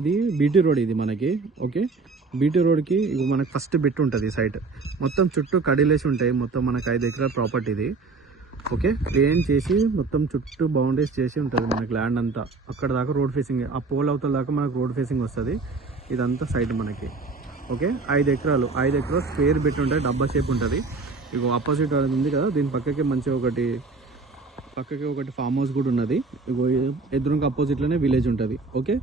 ఇది BT road ఇది మనకి. ఓకే, బీటీ రోడ్కి మనకి ఫస్ట్ బిట్ ఉంటుంది సైట్. మొత్తం చుట్టూ కడిలేసి ఉంటాయి. మొత్తం మనకు 5 ఎకరాల ప్రాపర్టీ ఇది. ఓకే, ప్లేన్ చేసి మొత్తం చుట్టూ బౌండరీస్ చేసి ఉంటుంది మనకి ల్యాండ్ అంతా. అక్కడ దాకా రోడ్ ఫేసింగ్, ఆ పోల్ అవతల దాకా మనకు రోడ్ ఫేసింగ్ వస్తుంది. ఇదంతా సైట్ మనకి. ఓకే, 5 ఎకరాలు స్క్వేర్ బిట్ ఉంటుంది, డబ్బా షేప్ ఉంటుంది. ఇగో ఆపోజిట్ ఉంది కదా, దీని పక్కకి మంచిగా ఒకటి ఫామ్ హౌస్ కూడా ఉన్నది. ఇగో ఎదురుగా అపోజిట్లోనే విలేజ్ ఉంటుంది. ఓకే,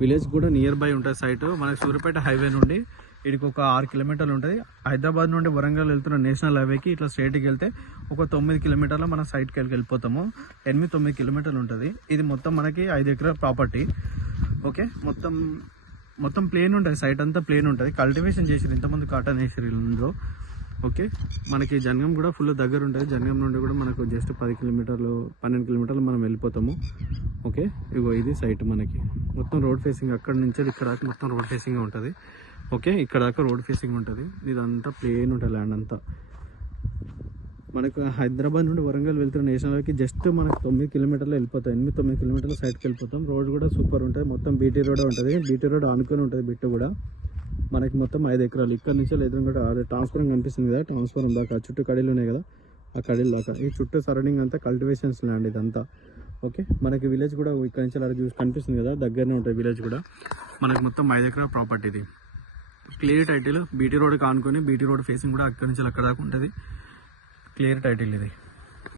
విలేజ్ కూడా నియర్ బై ఉంటుంది సైట్. మనకి సూర్యాపేట హైవే నుండి ఇక్కడికి ఒక 6 కిలోమీటర్లు ఉంటుంది. హైదరాబాద్ నుండి వరంగల్ వెళ్తున్న నేషనల్ హైవేకి ఇట్లా స్ట్రైట్కి వెళ్తే ఒక 9 కిలోమీటర్ల మన సైట్కి వెళ్ళిపోతాము. 8-9 కిలోమీటర్లు ఉంటుంది. ఇది మొత్తం మనకి 5 ఎకరాల ప్రాపర్టీ. ఓకే, మొత్తం ప్లేన్ ఉంటుంది, సైట్ అంతా ప్లేన్ ఉంటుంది. కల్టివేషన్ చేసిరు, ఇంతమంది కాటన్ వేసారు ఇందులో. ఓకే, మనకి జనగం కూడా ఫుల్ దగ్గర ఉంటుంది. జనగం నుండి కూడా మనకు జస్ట్ 10 కిలోమీటర్లు 12 కిలోమీటర్లు మనం వెళ్ళిపోతాము. ఓకే, ఇగో ఇది సైట్ మనకి. మొత్తం రోడ్ ఫేసింగ్, అక్కడ నుంచి ఇక్కడ దాకా మొత్తం రోడ్ ఫేసింగ్ ఉంటుంది. ఓకే, ఇక్కడ దాకా రోడ్ ఫేసింగ్ ఉంటుంది. ఇదంతా ప్లేన్ ఉంటుంది ల్యాండ్ అంతా. మనకు హైదరాబాద్ నుండి వరంగల్ వెళ్తున్న నేషనల్ హైవేకి జస్ట్ మనకు 9 కిలోమీటర్లు వెళ్ళిపోతాం. 8-9 కిలోమీటర్ల సైడ్కి వెళ్ళిపోతాం. రోడ్ కూడా సూపర్ ఉంటుంది. మొత్తం బీటీ రోడ్ ఉంటుంది. బీటీ రోడ్ ఆనుకొని ఉంటుంది బిట్టు కూడా. మనకి మొత్తం 5 ఎకరాలు. ఇక్కడ నుంచి ఎదురుగా ట్రాన్స్ఫారం కనిపిస్తుంది కదా, ట్రాన్స్ఫారం దాకా చుట్టూ కడీలు ఉన్నాయి కదా, ఆ కడీలు దాకా ఈ చుట్టూ సరౌండింగ్ అంతా కల్టివేషన్స్ ల్యాండ్ ఇదంతా. ఓకే, మనకి విలేజ్ కూడా ఇక్కడ నుంచి అలా చూసి కనిపిస్తుంది కదా, దగ్గరనే ఉంటుంది విలేజ్ కూడా. మనకి మొత్తం 5 ఎకరాల ప్రాపర్టీ ఇది. క్లియర్ టైటిల్, బీటీ రోడ్ కానుకొని బీటీ రోడ్ ఫేసింగ్ కూడా అక్కడి నుంచి అక్కడ దాకా ఉంటుంది. క్లియర్ టైటిల్ ఇది.